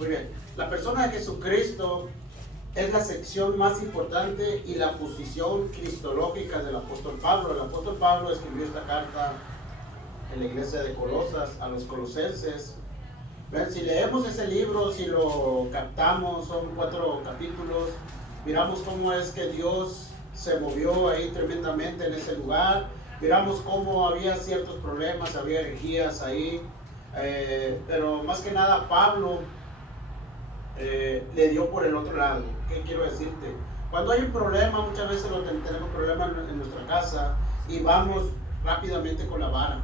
Muy bien. La persona de Jesucristo es la sección más importante y la posición cristológica del apóstol Pablo. El apóstol Pablo escribió esta carta en la iglesia de Colosas, a los colosenses. Ven, si leemos ese libro, si lo captamos, son 4 capítulos, miramos cómo es que Dios se movió ahí tremendamente en ese lugar, miramos cómo había ciertos problemas, había herejías ahí, pero más que nada Pablo le dio por el otro lado. ¿Qué quiero decirte? Cuando hay un problema, muchas veces tenemos problemas en nuestra casa y vamos rápidamente con la vara,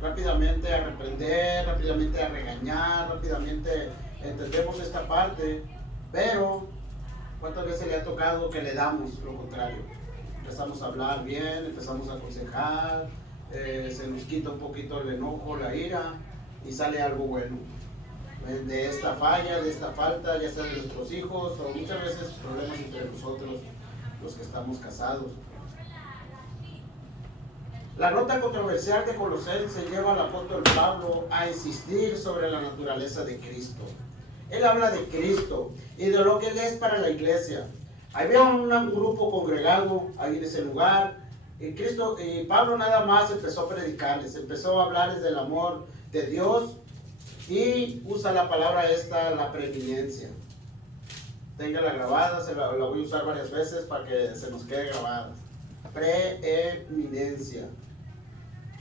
rápidamente a reprender, rápidamente a regañar, rápidamente entendemos esta parte, pero ¿cuántas veces le ha tocado que le damos lo contrario? Empezamos a hablar bien, empezamos a aconsejar, se nos quita un poquito el enojo, la ira y sale algo bueno. De esta falla, de esta falta, ya sea de nuestros hijos o muchas veces problemas entre nosotros, los que estamos casados. La nota controversial de Colosenses lleva al apóstol Pablo a insistir sobre la naturaleza de Cristo. Él habla de Cristo y de lo que Él es para la iglesia. Había un grupo congregado ahí en ese lugar y Pablo nada más empezó a predicarles, empezó a hablarles del amor de Dios y usa la palabra esta, la preeminencia. Téngala grabada, la voy a usar varias veces para que se nos quede grabada. Preeminencia.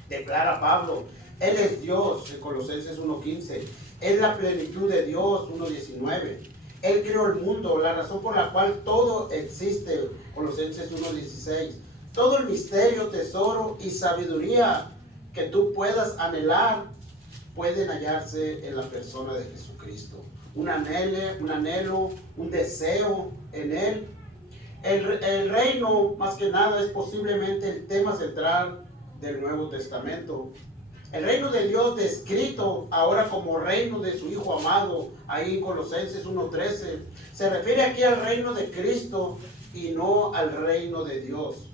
Declara Pablo, Él es Dios, en Colosenses 1:15. Es la plenitud de Dios, 1:19. Él creó el mundo, la razón por la cual todo existe, Colosenses 1:16. Todo el misterio, tesoro y sabiduría que tú puedas anhelar pueden hallarse en la persona de Jesucristo. Un anhelo, un deseo en Él. El reino, más que nada, es posiblemente el tema central del Nuevo Testamento. El reino de Dios descrito ahora como reino de su Hijo amado, ahí en Colosenses 1:13, se refiere aquí al reino de Cristo y no al reino de Dios.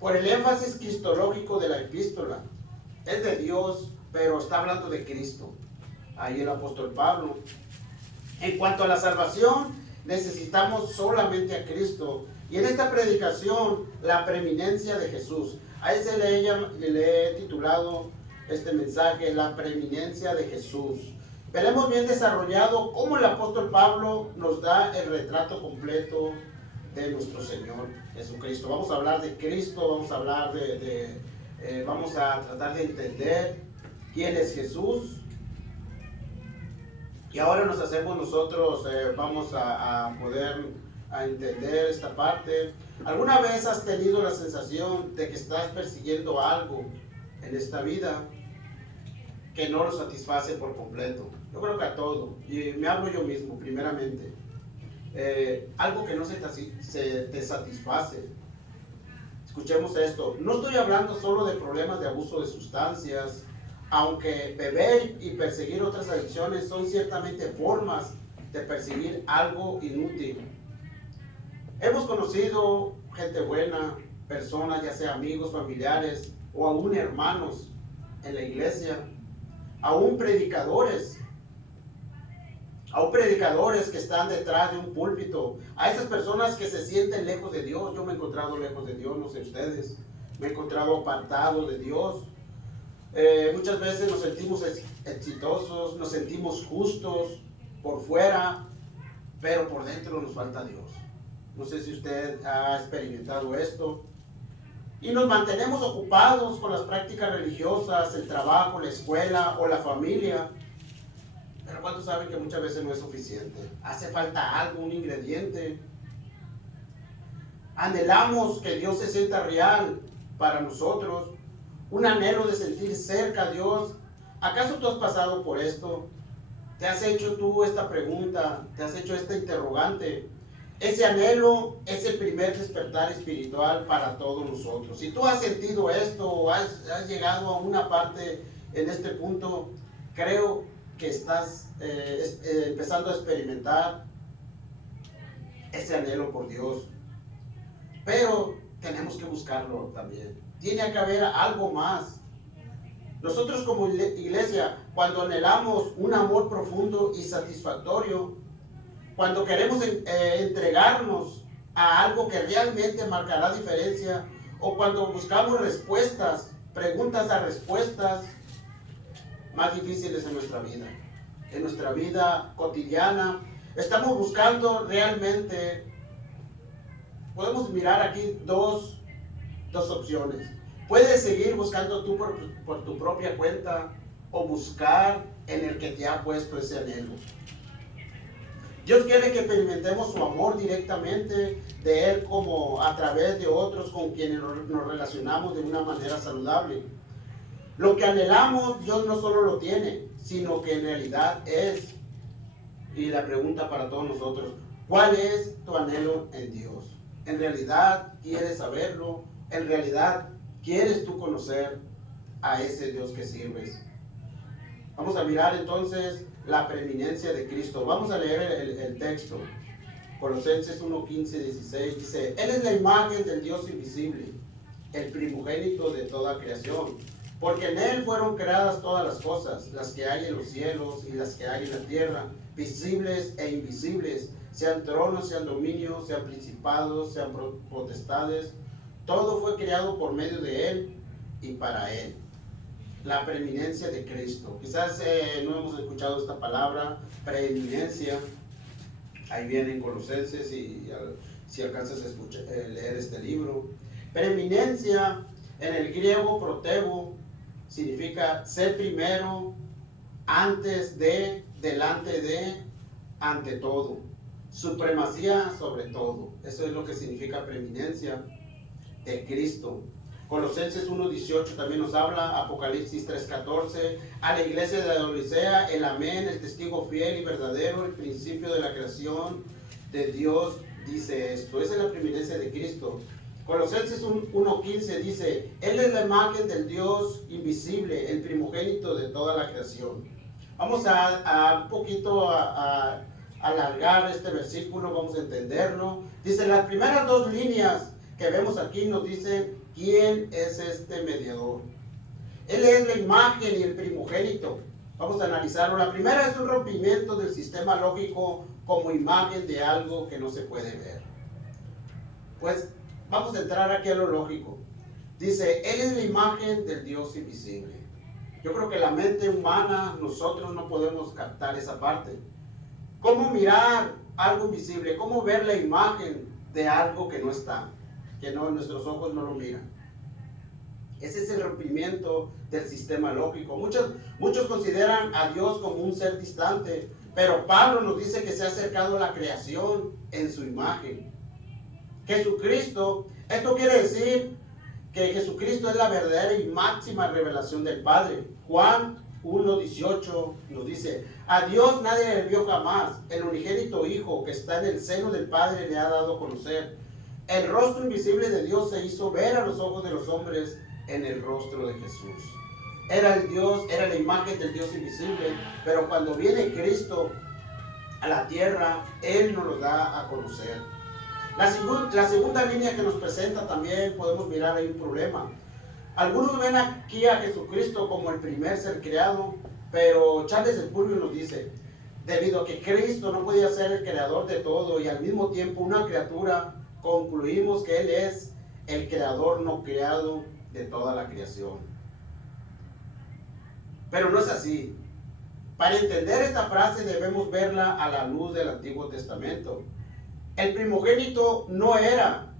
Por el énfasis cristológico de la epístola, es de Dios, pero está hablando de Cristo. Ahí el apóstol Pablo. En cuanto a la salvación, necesitamos solamente a Cristo. Y en esta predicación, la preeminencia de Jesús. A ese le he titulado este mensaje, la preeminencia de Jesús. Veremos bien desarrollado cómo el apóstol Pablo nos da el retrato completo de nuestro Señor Jesucristo. Vamos a hablar de Cristo, vamos a hablar vamos a tratar de entender quién es Jesús. Y ahora nos hacemos nosotros, vamos a poder entender esta parte. ¿Alguna vez has tenido la sensación de que estás persiguiendo algo en esta vida que no lo satisface por completo? Yo creo que a todo, y me hablo yo mismo primeramente. Algo que no te satisface. Escuchemos esto. No estoy hablando solo de problemas de abuso de sustancias, aunque beber y perseguir otras adicciones son ciertamente formas de perseguir algo inútil. Hemos conocido gente buena, personas, ya sea amigos, familiares o aún hermanos en la iglesia, aún predicadores que están detrás de un púlpito, a esas personas que se sienten lejos de Dios. Yo me he encontrado lejos de Dios, no sé ustedes, me he encontrado apartado de Dios. Muchas veces nos sentimos exitosos, nos sentimos justos por fuera, pero por dentro nos falta Dios. No sé si usted ha experimentado esto. Y nos mantenemos ocupados con las prácticas religiosas, el trabajo, la escuela o la familia. Pero ¿cuántos saben que muchas veces no es suficiente? Hace falta algo, un ingrediente. Anhelamos que Dios se sienta real para nosotros. Un anhelo de sentir cerca a Dios. ¿Acaso tú has pasado por esto? ¿Te has hecho tú esta pregunta? ¿Te has hecho esta interrogante? Ese anhelo es el primer despertar espiritual para todos nosotros. Si tú has sentido esto o has llegado a una parte en este punto, creo que estás empezando a experimentar ese anhelo por Dios. Pero tenemos que buscarlo también. Tiene que haber algo más. Nosotros como iglesia, cuando anhelamos un amor profundo y satisfactorio, cuando queremos entregarnos a algo que realmente marcará diferencia, o cuando buscamos respuestas, preguntas a respuestas más difíciles en nuestra vida cotidiana, estamos buscando realmente, podemos mirar aquí dos opciones. Puedes seguir buscando tú por tu propia cuenta o buscar en el que te ha puesto ese anhelo. Dios quiere que experimentemos su amor directamente de Él como a través de otros con quienes nos relacionamos de una manera saludable. Lo que anhelamos, Dios no solo lo tiene, sino que en realidad es. Y la pregunta para todos nosotros, ¿cuál es tu anhelo en Dios? ¿En realidad quieres saberlo? ¿En realidad quieres tú conocer a ese Dios que sirves? Vamos a mirar entonces la preeminencia de Cristo. Vamos a leer el texto. Colosenses 1, 15, 16 dice: Él es la imagen del Dios invisible, el primogénito de toda creación, porque en Él fueron creadas todas las cosas, las que hay en los cielos y las que hay en la tierra, visibles e invisibles, sean tronos, sean dominios, sean principados, sean potestades. Todo fue creado por medio de Él y para Él. La preeminencia de Cristo. Quizás no hemos escuchado esta palabra, preeminencia. Ahí viene en Colosenses, y si alcanzas a leer este libro. Preeminencia en el griego protebo significa ser primero, antes de, delante de, ante todo. Supremacía sobre todo. Eso es lo que significa preeminencia de Cristo. Colosenses 1:18 también nos habla, Apocalipsis 3:14, a la iglesia de la Odisea, el amén, el testigo fiel y verdadero, el principio de la creación de Dios, dice esto. Esa es la preeminencia de Cristo. Colosenses 1:15 dice: Él es la imagen del Dios invisible, el primogénito de toda la creación. Vamos a un poquito a alargar este versículo, vamos a entenderlo. Dice, las primeras dos líneas que vemos aquí nos dicen quién es este mediador. Él es la imagen y el primogénito. Vamos a analizarlo. La primera es un rompimiento del sistema lógico como imagen de algo que no se puede ver. Pues vamos a entrar aquí a lo lógico. Dice, Él es la imagen del Dios invisible. Yo creo que la mente humana, nosotros no podemos captar esa parte. ¿Cómo mirar algo invisible? ¿Cómo ver la imagen de algo que no está? Que no, nuestros ojos no lo miran. Ese es el rompimiento del sistema lógico. Muchos consideran a Dios como un ser distante, pero Pablo nos dice que se ha acercado a la creación en su imagen. Jesucristo, esto quiere decir que Jesucristo es la verdadera y máxima revelación del Padre. Juan 1:18 nos dice: a Dios nadie le vio jamás, el unigénito Hijo que está en el seno del Padre le ha dado a conocer. El rostro invisible de Dios se hizo ver a los ojos de los hombres en el rostro de Jesús. Era el Dios, era la imagen del Dios invisible, pero cuando viene Cristo a la tierra, Él nos lo da a conocer. La segunda línea que nos presenta también podemos mirar ahí un problema. Algunos ven aquí a Jesucristo como el primer ser creado, pero Charles Spurgeon nos dice, debido a que Cristo no podía ser el creador de todo y al mismo tiempo una criatura, concluimos que Él es el creador no creado de toda la creación. Pero no es así. Para entender esta frase debemos verla a la luz del Antiguo Testamento. El primogénito no era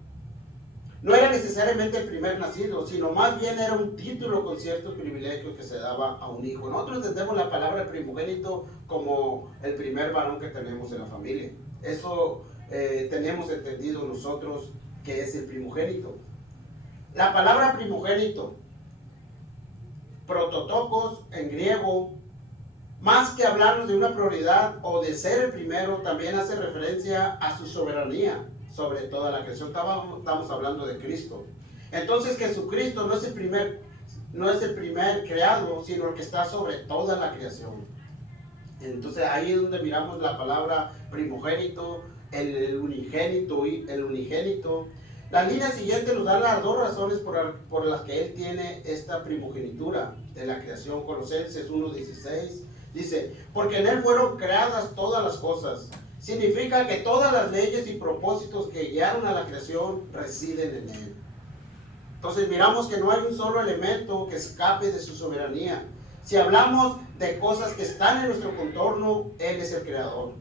necesariamente el primer nacido, sino más bien era un título con ciertos privilegios que se daba a un hijo. Nosotros entendemos la palabra primogénito como el primer varón que tenemos en la familia. Eso tenemos entendido nosotros que es el primogénito. La palabra primogénito, prototokos en griego, más que hablarnos de una prioridad o de ser el primero, también hace referencia a su soberanía sobre toda la creación. Estamos hablando de Cristo. Entonces Jesucristo no es el primer creado, sino el que está sobre toda la creación. Entonces ahí es donde miramos la palabra primogénito, el unigénito. La línea siguiente nos da las dos razones por las que Él tiene esta primogenitura de la creación. Colosenses 1:16 dice, porque en Él fueron creadas todas las cosas. Significa que todas las leyes y propósitos que guiaron a la creación residen en Él. Entonces miramos que no hay un solo elemento que escape de su soberanía. Si hablamos de cosas que están en nuestro contorno, Él es el creador.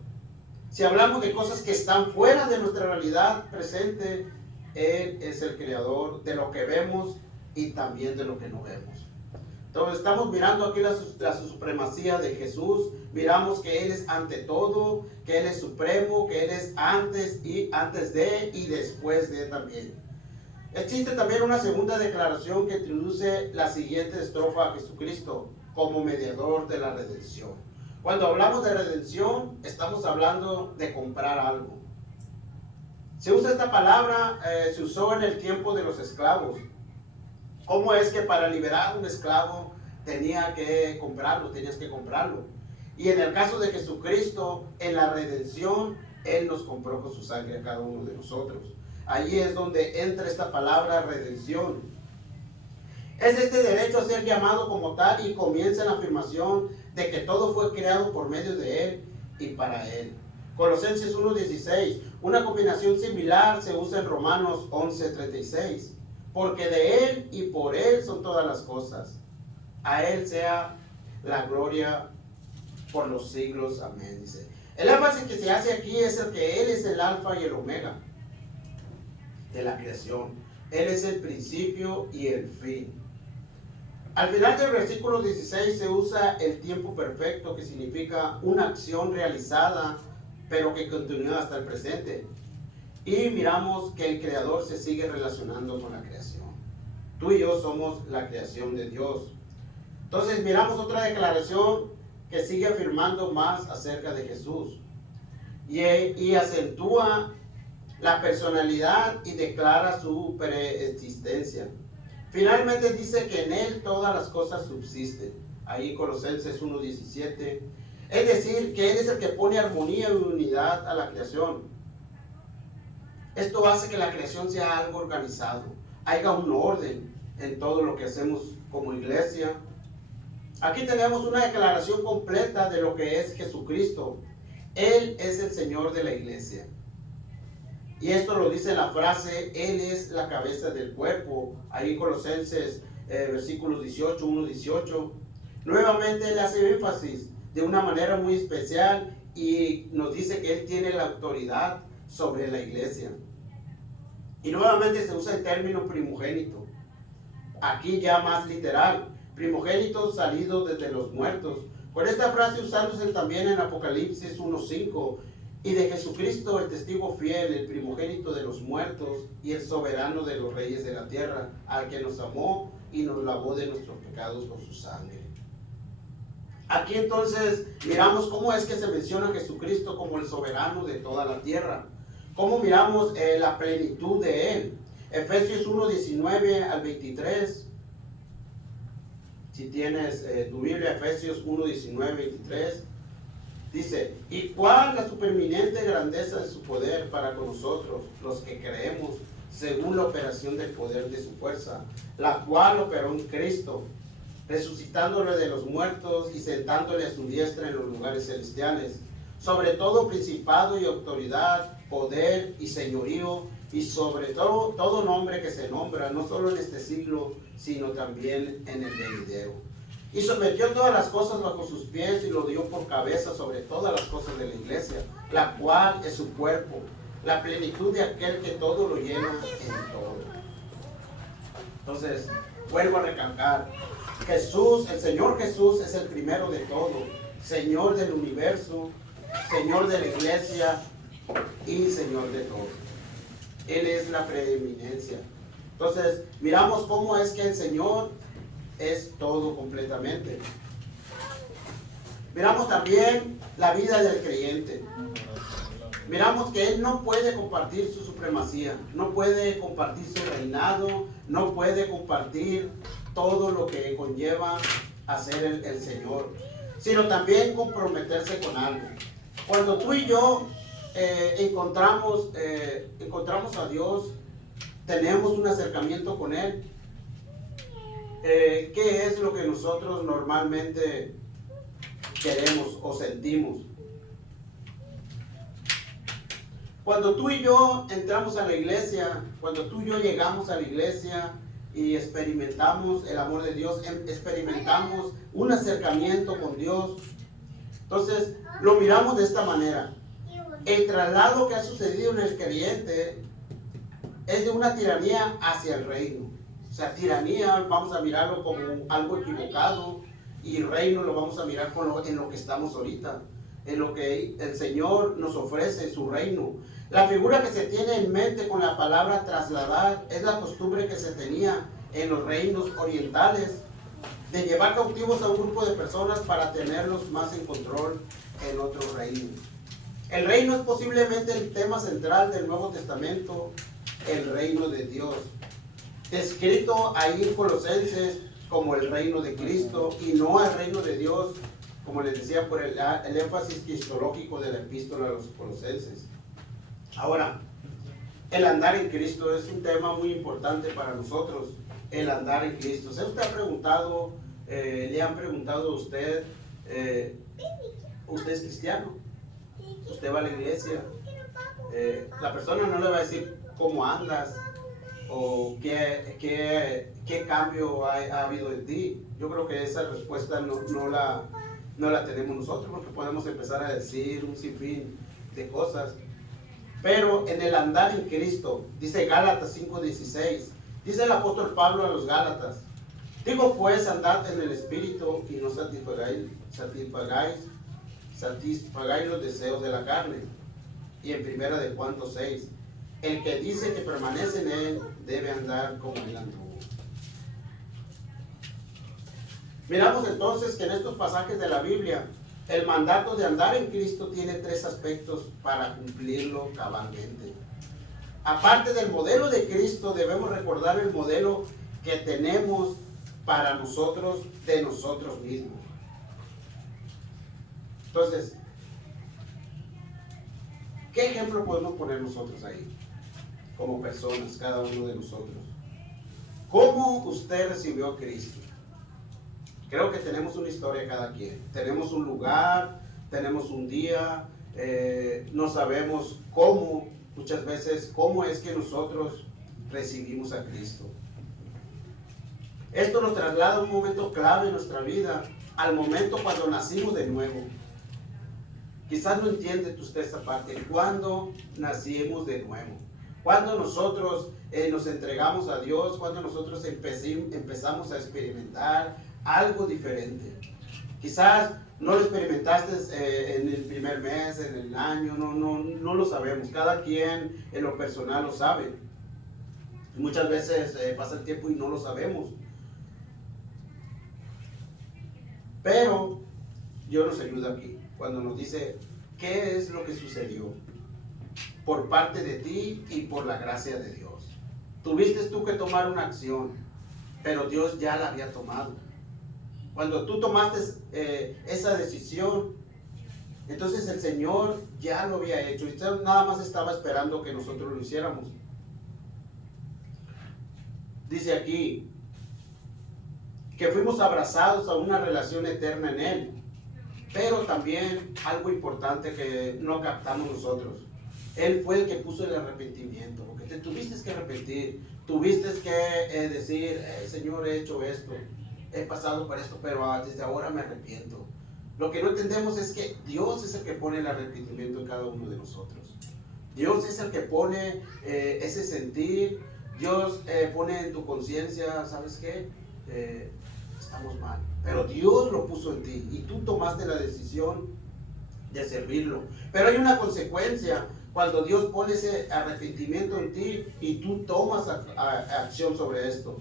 Si hablamos de cosas que están fuera de nuestra realidad presente, Él es el creador de lo que vemos y también de lo que no vemos. Entonces estamos mirando aquí la supremacía de Jesús. Miramos que Él es ante todo, que Él es supremo, que Él es antes de y después de también. Existe también una segunda declaración que introduce la siguiente estrofa a Jesucristo como mediador de la redención. Cuando hablamos de redención, estamos hablando de comprar algo. Se usa esta palabra, se usó en el tiempo de los esclavos. ¿Cómo es que para liberar a un esclavo tenías que comprarlo? Y en el caso de Jesucristo, en la redención, Él nos compró con su sangre a cada uno de nosotros. Allí es donde entra esta palabra redención. Es este derecho a ser llamado como tal y comienza la afirmación de que todo fue creado por medio de Él y para Él. Colosenses 1:16, una combinación similar se usa en Romanos 11:36. Porque de Él y por Él son todas las cosas. A Él sea la gloria por los siglos. Amén. Dice. El énfasis que se hace aquí es el que Él es el alfa y el omega de la creación. Él es el principio y el fin. Al final del versículo 16 se usa el tiempo perfecto, que significa una acción realizada, pero que continúa hasta el presente. Y miramos que el Creador se sigue relacionando con la creación. Tú y yo somos la creación de Dios. Entonces miramos otra declaración que sigue afirmando más acerca de Jesús. Y acentúa la personalidad y declara su preexistencia. Finalmente dice que en Él todas las cosas subsisten. Ahí Colosenses 1:17. Es decir, que Él es el que pone armonía y unidad a la creación. Esto hace que la creación sea algo organizado, haya un orden en todo lo que hacemos como iglesia. Aquí tenemos una declaración completa de lo que es Jesucristo. Él es el Señor de la iglesia. Y esto lo dice la frase, Él es la cabeza del cuerpo. Ahí Colosenses versículos 18, 1:18. Nuevamente Él hace énfasis de una manera muy especial y nos dice que Él tiene la autoridad sobre la iglesia. Y nuevamente se usa el término primogénito. Aquí ya más literal. Primogénito salido desde los muertos. Con esta frase usándose también en Apocalipsis 1:5. Y de Jesucristo el testigo fiel, el primogénito de los muertos y el soberano de los reyes de la tierra, al que nos amó y nos lavó de nuestros pecados con su sangre. Aquí entonces miramos cómo es que se menciona a Jesucristo como el soberano de toda la tierra. Cómo miramos la plenitud de Él. Efesios 1:19 al 23. Si tienes tu Biblia, Efesios 1:19, 23. Dice, y cuál la supereminente grandeza de su poder para con nosotros, los que creemos, según la operación del poder de su fuerza, la cual operó en Cristo, resucitándole de los muertos y sentándole a su diestra en los lugares celestiales, sobre todo principado y autoridad, poder y señorío, y sobre todo nombre que se nombra, no solo en este siglo, sino también en el venidero. Y sometió todas las cosas bajo sus pies y lo dio por cabeza sobre todas las cosas de la iglesia, la cual es su cuerpo, la plenitud de aquel que todo lo llena en todo. Entonces, vuelvo a recalcar, Jesús, el Señor Jesús es el primero de todo, Señor del universo, Señor de la iglesia y Señor de todo. Él es la preeminencia. Entonces, miramos cómo es que el Señor es todo completamente. Miramos también la vida del creyente. Miramos que Él no puede compartir su supremacía, no puede compartir su reinado, no puede compartir todo lo que conlleva a ser el Señor, sino también comprometerse con algo. Cuando tú y yo encontramos a Dios, tenemos un acercamiento con Él. ¿Qué es lo que nosotros normalmente queremos o sentimos? Cuando tú y yo entramos a la iglesia, cuando tú y yo llegamos a la iglesia y experimentamos el amor de Dios, experimentamos un acercamiento con Dios, entonces lo miramos de esta manera. El traslado que ha sucedido en el creyente es de una tiranía hacia el reino. O sea, tiranía vamos a mirarlo como algo equivocado y reino lo vamos a mirar en lo que estamos ahorita, en lo que el Señor nos ofrece, su reino. La figura que se tiene en mente con la palabra trasladar es la costumbre que se tenía en los reinos orientales de llevar cautivos a un grupo de personas para tenerlos más en control en otro reino. El reino es posiblemente el tema central del Nuevo Testamento, el reino de Dios, descrito ahí en Colosenses como el reino de Cristo y no el reino de Dios, como les decía, por el énfasis cristológico de la epístola a los Colosenses. Ahora, el andar en Cristo es un tema muy importante para nosotros, el andar en Cristo. ¿Se usted ha preguntado, le han preguntado a usted, usted es cristiano? ¿Usted va a la iglesia? La persona no le va a decir cómo andas o qué cambio ha habido en ti. Yo creo que esa respuesta no la tenemos nosotros, porque podemos empezar a decir un sinfín de cosas. Pero en el andar en Cristo, dice Gálatas 5:16, dice el apóstol Pablo a los Gálatas: digo pues, andad en el Espíritu y no satisfagáis los deseos de la carne. Y en primera de Juan 2:6, el que dice que permanece en él debe andar como él anduvo. Miramos entonces que en estos pasajes de la Biblia el mandato de andar en Cristo tiene tres aspectos para cumplirlo cabalmente. Aparte del modelo de Cristo, debemos recordar el modelo que tenemos para nosotros, de nosotros mismos. Entonces, ¿qué ejemplo podemos poner nosotros ahí? Como personas, cada uno de nosotros. ¿Cómo usted recibió a Cristo? Creo que tenemos una historia cada quien. Tenemos un lugar, tenemos un día, no sabemos cómo, muchas veces, cómo es que nosotros recibimos a Cristo. Esto nos traslada a un momento clave en nuestra vida, al momento cuando nacimos de nuevo. Quizás no entiende usted esta parte. ¿Cuándo nacimos de nuevo? Cuando nosotros nos entregamos a Dios, cuando nosotros empezamos a experimentar algo diferente. Quizás no lo experimentaste en el primer mes, en el año, no lo sabemos. Cada quien en lo personal lo sabe. Muchas veces pasa el tiempo y no lo sabemos. Pero Dios nos ayuda aquí cuando nos dice qué es lo que sucedió por parte de ti y por la gracia de Dios. Tuviste tú que tomar una acción, pero Dios ya la había tomado. Cuando tú tomaste esa decisión, entonces el Señor ya lo había hecho y nada más estaba esperando que nosotros lo hiciéramos. Dice aquí que fuimos abrazados a una relación eterna en Él, pero también algo importante que no captamos nosotros. Él fue el que puso el arrepentimiento, porque te tuviste que arrepentir, tuviste que decir, Señor, he hecho esto, he pasado por esto, pero desde ahora me arrepiento. Lo que no entendemos es que Dios es el que pone el arrepentimiento en cada uno de nosotros. Dios es el que pone ese sentir. Dios pone en tu conciencia, ¿sabes qué? Estamos mal. Pero Dios lo puso en ti y tú tomaste la decisión de servirlo. Pero hay una consecuencia cuando Dios pone ese arrepentimiento en ti y tú tomas acción sobre esto.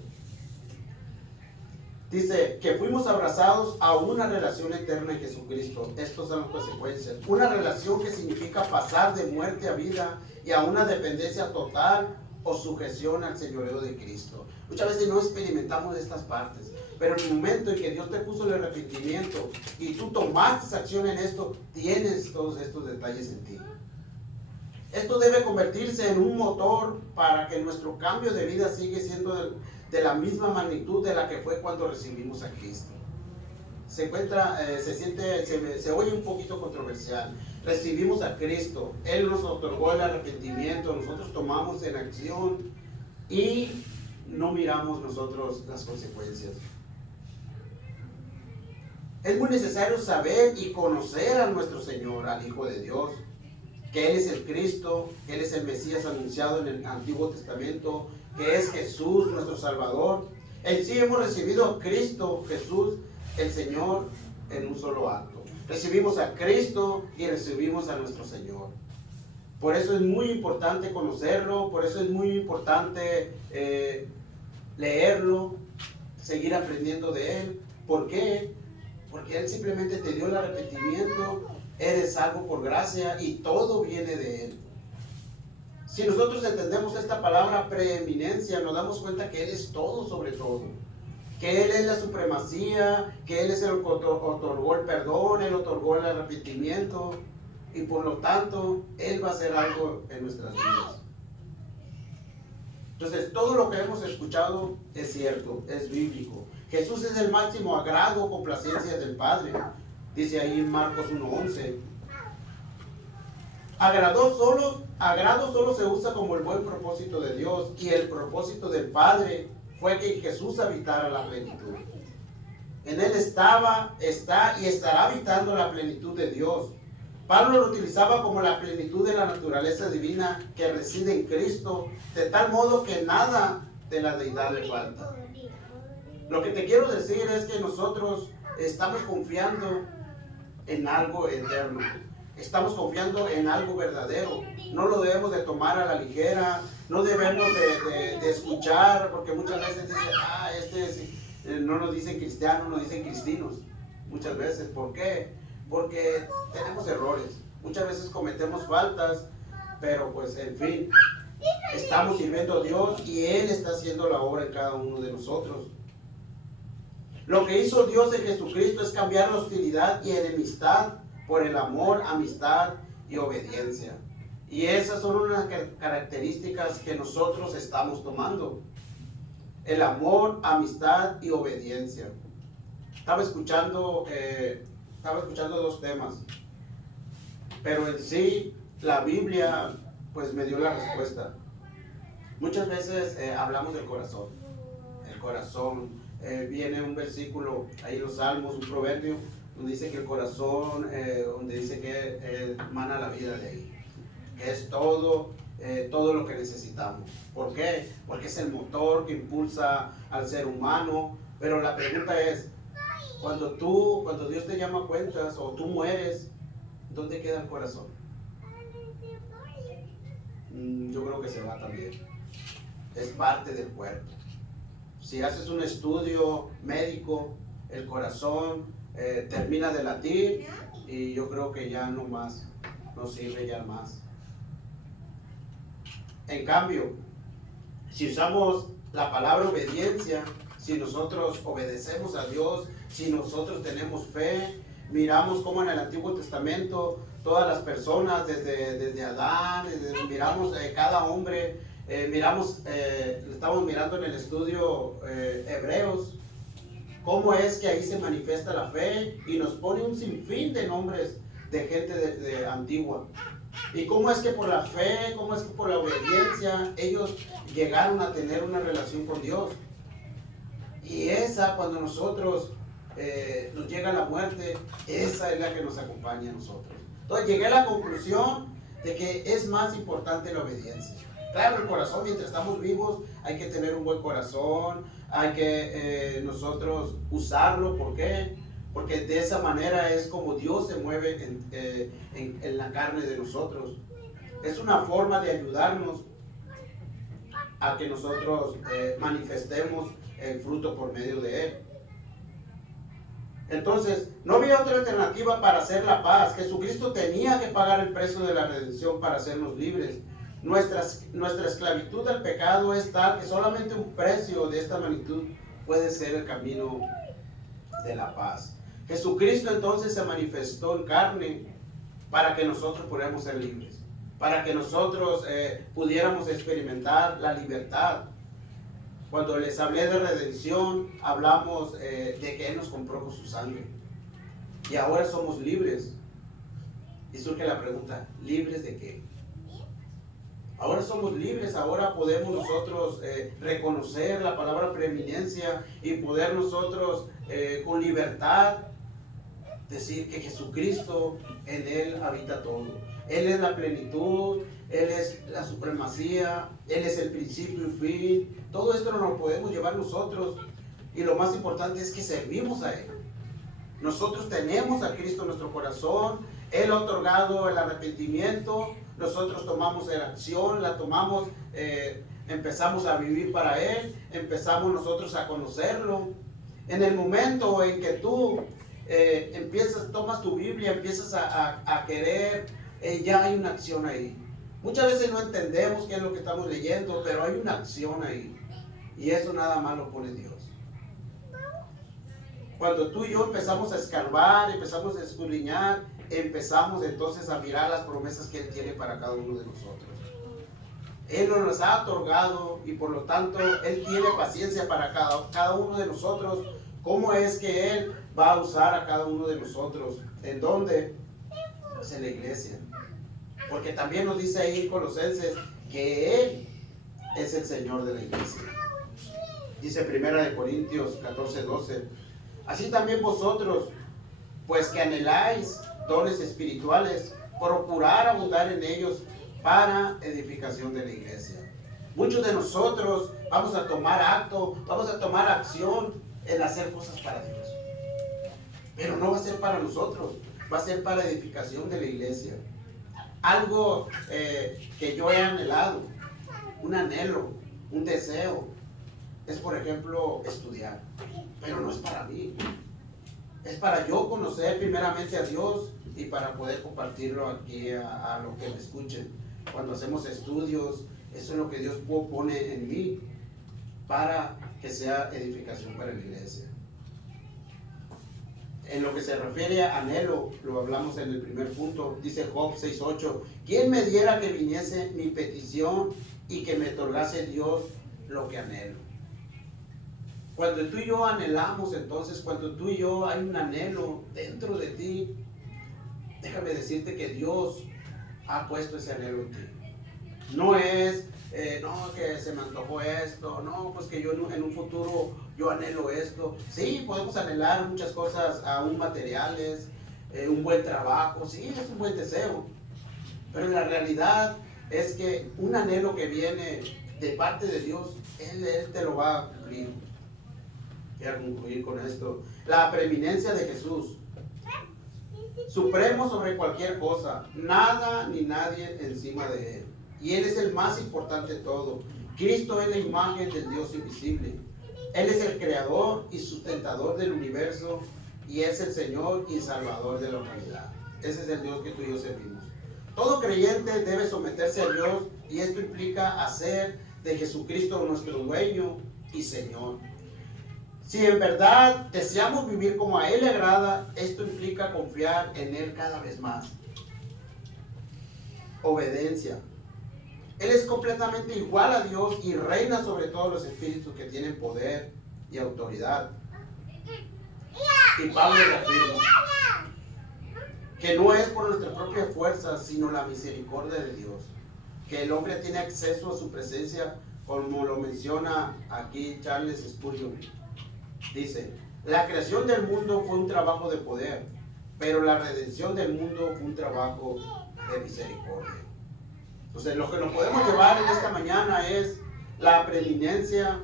Dice que fuimos abrazados a una relación eterna en Jesucristo. Estas son las consecuencias. Una relación que significa pasar de muerte a vida y a una dependencia total o sujeción al señorío de Cristo. Muchas veces no experimentamos estas partes, pero en el momento en que Dios te puso el arrepentimiento y tú tomaste acción en esto, tienes todos estos detalles en ti. Esto debe convertirse en un motor para que nuestro cambio de vida siga siendo de la misma magnitud de la que fue cuando recibimos a Cristo. Se oye un poquito controversial. Recibimos a Cristo, Él nos otorgó el arrepentimiento, nosotros tomamos en acción y no miramos nosotros las consecuencias. Es muy necesario saber y conocer a nuestro Señor, al Hijo de Dios, que Él es el Cristo, que Él es el Mesías anunciado en el Antiguo Testamento, que es Jesús nuestro Salvador. En sí hemos recibido a Cristo Jesús, el Señor, en un solo acto. Recibimos a Cristo y recibimos a nuestro Señor. Por eso es muy importante conocerlo, por eso es muy importante leerlo, seguir aprendiendo de Él. ¿Por qué? Porque Él simplemente te dio el arrepentimiento, eres salvo por gracia y todo viene de Él. Si nosotros entendemos esta palabra preeminencia, nos damos cuenta que Él es todo sobre todo. Que Él es la supremacía, que Él es el que otorgó el perdón, Él otorgó el arrepentimiento y por lo tanto Él va a hacer algo en nuestras vidas. Entonces todo lo que hemos escuchado es cierto, es bíblico. Jesús es el máximo agrado o complacencia del Padre, dice ahí en Marcos 1:11. Agrado solo se usa como el buen propósito de Dios y el propósito del Padre fue que Jesús habitara la plenitud. En Él está y estará habitando la plenitud de Dios. Pablo lo utilizaba como la plenitud de la naturaleza divina que reside en Cristo, de tal modo que nada de la deidad le falta. Lo que te quiero decir es que nosotros estamos confiando en algo eterno. Estamos confiando en algo verdadero. No lo debemos de tomar a la ligera. No debemos de escuchar, porque muchas veces dicen, no nos dicen cristianos, nos dicen cristinos. Muchas veces. ¿Por qué? Porque tenemos errores. Muchas veces cometemos faltas, pero pues en fin, estamos sirviendo a Dios y Él está haciendo la obra en cada uno de nosotros. Lo que hizo Dios en Jesucristo es cambiar la hostilidad y enemistad por el amor, amistad y obediencia. Y esas son unas características que nosotros estamos tomando. El amor, amistad y obediencia. Estaba escuchando dos temas, pero en sí la Biblia pues me dio la respuesta. Muchas veces hablamos del corazón. El corazón. Viene un versículo ahí en los Salmos, un proverbio, donde dice que el corazón, donde dice que emana la vida de ahí, que es todo lo que necesitamos. ¿Por qué? Porque es el motor que impulsa al ser humano. Pero la pregunta es, cuando Dios te llama a cuentas o tú mueres, ¿dónde queda el corazón? Yo creo que se va también. Es parte del cuerpo. Si haces un estudio médico, el corazón termina de latir y yo creo que ya no sirve ya más. En cambio, si usamos la palabra obediencia, si nosotros obedecemos a Dios, si nosotros tenemos fe, miramos como en el Antiguo Testamento todas las personas, desde Adán, miramos cada hombre, estamos mirando en el estudio Hebreos, cómo es que ahí se manifiesta la fe y nos pone un sinfín de nombres de gente de antigua. Y cómo es que por la fe, cómo es que por la obediencia ellos llegaron a tener una relación con Dios. Y esa, cuando nosotros nos llega la muerte, esa es la que nos acompaña a nosotros. Entonces llegué a la conclusión de que es más importante la obediencia. Claro, el corazón, mientras estamos vivos, hay que tener un buen corazón, hay que nosotros usarlo. ¿Por qué? Porque de esa manera es como Dios se mueve en la carne de nosotros. Es una forma de ayudarnos a que nosotros manifestemos el fruto por medio de Él. Entonces, no había otra alternativa para hacer la paz. Jesucristo tenía que pagar el precio de la redención para hacernos libres. Nuestra esclavitud al pecado es tal que solamente un precio de esta magnitud puede ser el camino de la paz. Jesucristo entonces se manifestó en carne para que nosotros pudiéramos ser libres, para que nosotros pudiéramos experimentar la libertad. Cuando les hablé de redención, hablamos de que Él nos compró con su sangre. Y ahora somos libres. Y surge la pregunta, ¿libres de qué? Ahora somos libres, ahora podemos nosotros reconocer la palabra preeminencia y poder nosotros con libertad decir que Jesucristo, en Él habita todo. Él es la plenitud, Él es la supremacía, Él es el principio y fin. Todo esto no lo podemos llevar nosotros. Y lo más importante es que servimos a Él. Nosotros tenemos a Cristo en nuestro corazón. Él ha otorgado el arrepentimiento. Nosotros tomamos la acción, la tomamos, empezamos a vivir para Él. Empezamos nosotros a conocerlo. En el momento en que tú tomas tu Biblia, empiezas a querer, ya hay una acción ahí. Muchas veces no entendemos qué es lo que estamos leyendo, pero hay una acción ahí. Y eso nada más lo pone Dios. Cuando tú y yo empezamos a escarbar, empezamos a escudriñar, empezamos entonces a mirar las promesas que Él tiene para cada uno de nosotros. Él nos las ha otorgado y por lo tanto Él tiene paciencia para cada uno de nosotros. ¿Cómo es que Él va a usar a cada uno de nosotros? ¿En dónde? Pues en la iglesia. Porque también nos dice ahí en Colosenses que Él es el Señor de la iglesia. Dice 1 Corintios 14:12. Así también vosotros, pues que anheláis dones espirituales, procurar abundar en ellos para edificación de la iglesia. Muchos de nosotros vamos a tomar acto, vamos a tomar acción en hacer cosas para Dios. Pero no va a ser para nosotros, va a ser para edificación de la iglesia. Algo que yo he anhelado, un anhelo, un deseo, es por ejemplo estudiar. Pero no es para mí. Es para yo conocer primeramente a Dios y para poder compartirlo aquí a los que me escuchen. Cuando hacemos estudios, eso es lo que Dios pone en mí para que sea edificación para la iglesia. En lo que se refiere a anhelo, lo hablamos en el primer punto, dice Job 6:8, ¿quién me diera que viniese mi petición y que me otorgase Dios lo que anhelo? Cuando tú y yo anhelamos, entonces, cuando tú y yo hay un anhelo dentro de ti, déjame decirte que Dios ha puesto ese anhelo en ti. No es, no, que se me antojó esto, no, pues que yo en un futuro yo anhelo esto. Sí, podemos anhelar muchas cosas, aún materiales, un buen trabajo, sí, es un buen deseo. Pero la realidad es que un anhelo que viene de parte de Dios, Él te lo va a cumplir. Quiero concluir con esto. La preeminencia de Jesús. Supremo sobre cualquier cosa. Nada ni nadie encima de Él. Y Él es el más importante de todo. Cristo es la imagen del Dios invisible. Él es el creador y sustentador del universo. Y es el Señor y Salvador de la humanidad. Ese es el Dios que tú y yo servimos. Todo creyente debe someterse a Dios. Y esto implica hacer de Jesucristo nuestro dueño y Señor. Si en verdad deseamos vivir como a Él le agrada, esto implica confiar en Él cada vez más. Obediencia. Él es completamente igual a Dios y reina sobre todos los espíritus que tienen poder y autoridad. Y Pablo reafirma que no es por nuestra propia fuerza, sino la misericordia de Dios, que el hombre tiene acceso a su presencia, como lo menciona aquí Charles Spurgeon. Dice, la creación del mundo fue un trabajo de poder, pero la redención del mundo fue un trabajo de misericordia. Entonces, lo que nos podemos llevar en esta mañana es la preeminencia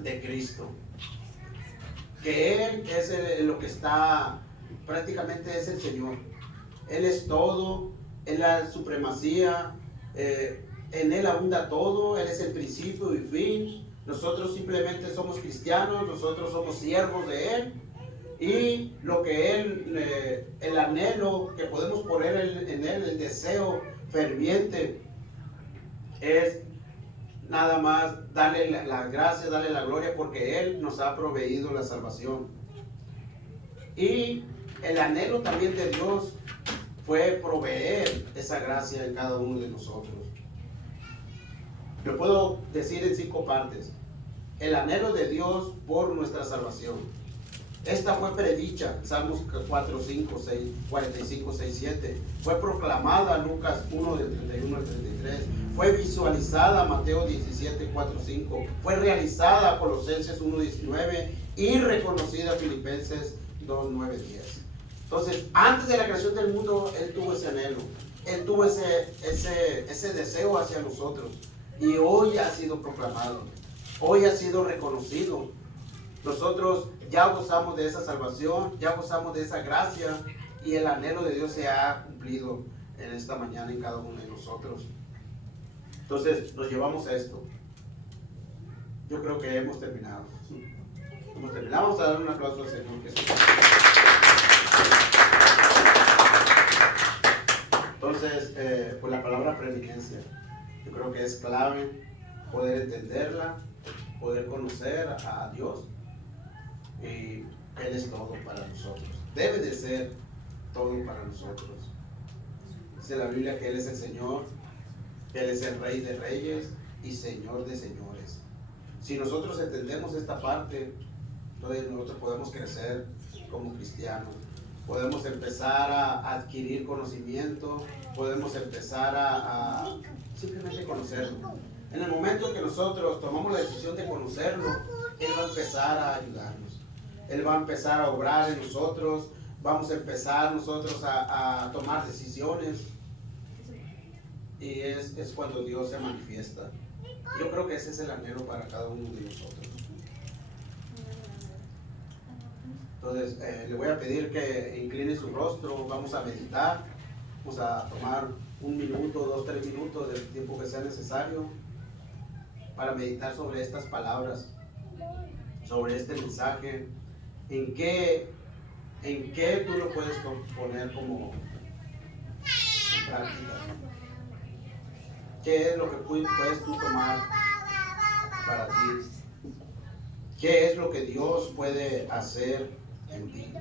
de Cristo. Que Él es lo que está, prácticamente es el Señor. Él es todo, Él es la supremacía, en Él abunda todo, Él es el principio y fin. Nosotros simplemente somos cristianos, nosotros somos siervos de Él. Y lo que Él, el anhelo que podemos poner en Él, el deseo ferviente, es nada más darle las gracias, darle la gloria, porque Él nos ha proveído la salvación. Y el anhelo también de Dios fue proveer esa gracia en cada uno de nosotros. Lo puedo decir en 5 partes. El anhelo de Dios por nuestra salvación. Esta fue predicha, Salmos 4, 5, 6, 45, 6, 7. Fue proclamada, Lucas 1, del 31 al 33. Fue visualizada, Mateo 17, 4, 5. Fue realizada, Colosenses 1, 19. Y reconocida, Filipenses 2, 9, 10. Entonces, antes de la creación del mundo, Él tuvo ese anhelo. Él tuvo ese deseo hacia nosotros. Y hoy ha sido proclamado. Hoy ha sido reconocido. Nosotros ya gozamos de esa salvación, ya gozamos de esa gracia, y el anhelo de Dios se ha cumplido en esta mañana en cada uno de nosotros. Entonces, nos llevamos a esto. Yo creo que hemos terminado. Hemos terminado. Vamos a dar un aplauso al Señor Jesús. Entonces, pues la palabra preeminencia, yo creo que es clave poder entenderla, poder conocer a Dios. Y Él es todo para nosotros. Debe de ser todo para nosotros. Dice la Biblia que Él es el Señor, que Él es el Rey de Reyes y Señor de Señores. Si nosotros entendemos esta parte, entonces nosotros podemos crecer como cristianos. Podemos empezar a adquirir conocimiento, podemos empezar a simplemente conocerlo. En el momento que nosotros tomamos la decisión de conocerlo, Él va a empezar a ayudarnos. Él va a empezar a obrar en nosotros. Vamos a empezar nosotros a tomar decisiones. Y es cuando Dios se manifiesta. Yo creo que ese es el anhelo para cada uno de nosotros. Entonces, le voy a pedir que incline su rostro. Vamos a meditar. Vamos a tomar 1 minuto, 2, 3 minutos del tiempo que sea necesario para meditar sobre estas palabras, sobre este mensaje. ¿En qué tú lo puedes poner como en práctica? ¿Qué es lo que puedes tú tomar para ti? ¿Qué es lo que Dios puede hacer en ti?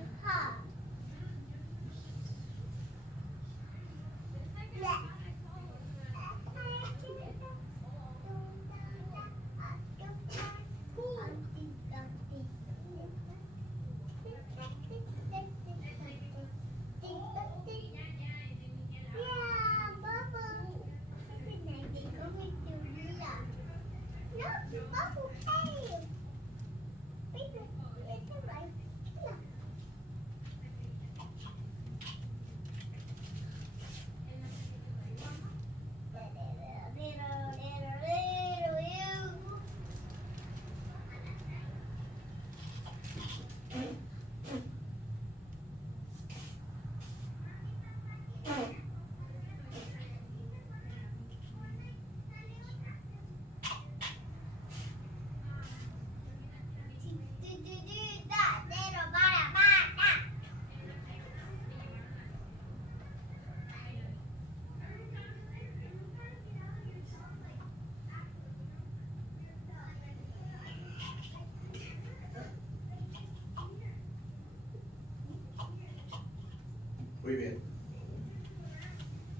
Muy bien.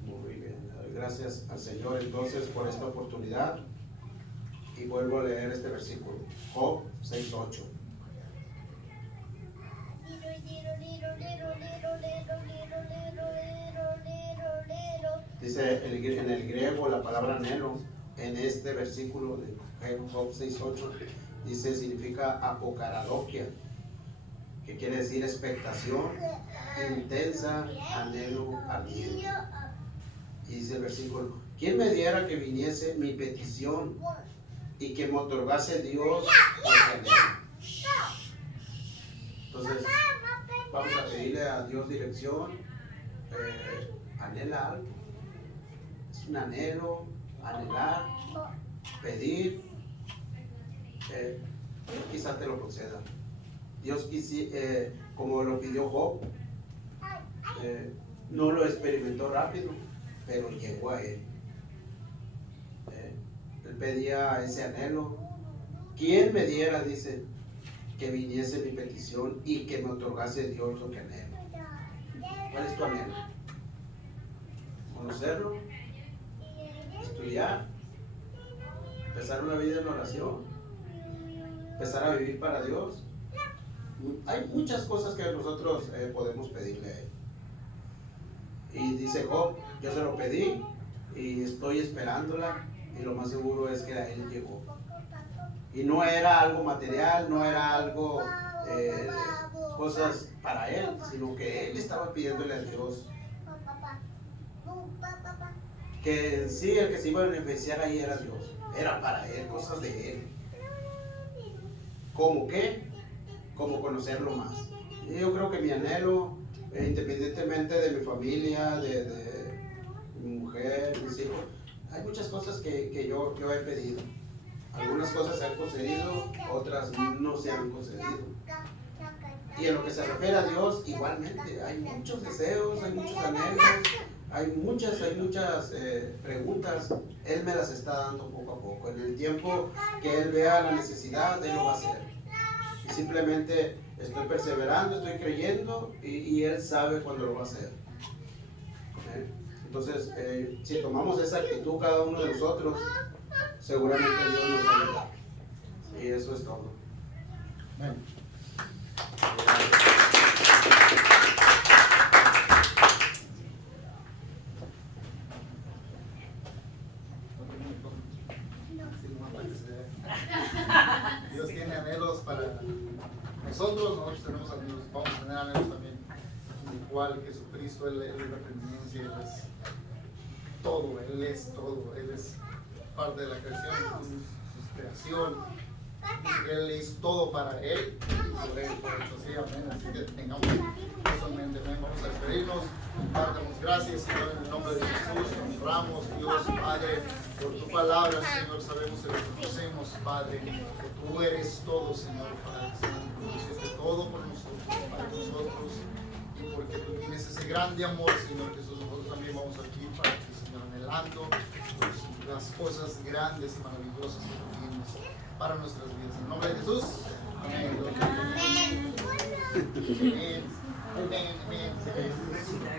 Muy bien. Gracias al Señor entonces por esta oportunidad. Y vuelvo a leer este versículo. Job 6:8. Dice en el griego la palabra anhelo en este versículo de Job 6:8 dice, significa apocaradoquia, que quiere decir expectación intensa, anhelo ardiente. Y dice el versículo, ¿quién me diera que viniese mi petición y que me otorgase Dios lo que anhelo? Entonces vamos a pedirle a Dios dirección. Anhela algo. Es un anhelo, anhelar, pedir. Quizás te lo conceda. Dios como lo pidió Job, no lo experimentó rápido, pero llegó a él. Él pedía ese anhelo. ¿Quién me diera, dice, que viniese mi petición y que me otorgase Dios lo que anhelo? ¿Cuál es tu anhelo? conocerlo, estudiar, empezar una vida en oración, empezar a vivir para Dios. Hay muchas cosas que nosotros podemos pedirle a Él. Y dice Job, yo se lo pedí y estoy esperándola, y lo más seguro es que a Él llegó. Y no era algo material, no era algo, cosas para Él, sino que Él estaba pidiéndole a Dios que en sí el que se iba a beneficiar ahí era Dios, era para Él, cosas de Él. ¿Cómo qué? Como conocerlo más. Y yo creo que mi anhelo, independientemente de mi familia, de mi mujer, mis hijos, hay muchas cosas que yo he pedido. Algunas cosas se han concedido, otras no se han concedido. Y en lo que se refiere a Dios, igualmente, hay muchos deseos, hay muchos anhelos, hay muchas preguntas. Él me las está dando poco a poco. En el tiempo que Él vea la necesidad, Él lo va a hacer. Y simplemente estoy perseverando, estoy creyendo, y Él sabe cuándo lo va a hacer. Entonces, si tomamos esa actitud cada uno de nosotros, seguramente Dios nos va a ayudar. Y eso es todo. Bueno. Dios tiene anhelos para nosotros tenemos anhelos, vamos a tener anhelos también, igual que Jesucristo. Él es la preeminencia, Él es todo, Él es parte de la creación, su creación. Él es todo para Él y por Él, por eso, sí, amén. Así que tengamos eso en mente, amén. Vamos a despedirnos, damos gracias, Señor, en el nombre de Jesús. Honramos, Dios, Padre, por tu palabra, Señor. Sabemos que lo conocemos, Padre, que tú eres todo, Señor, Padre. Tú hiciste todo por nosotros, para nosotros, y porque tú tienes ese grande amor, Señor Jesús. Nosotros también vamos aquí para ti, Señor, anhelando las cosas grandes y maravillosas que tú tienes para nuestras vidas. En el nombre de Jesús. Amén. Amén. Amén. Amén. Amén.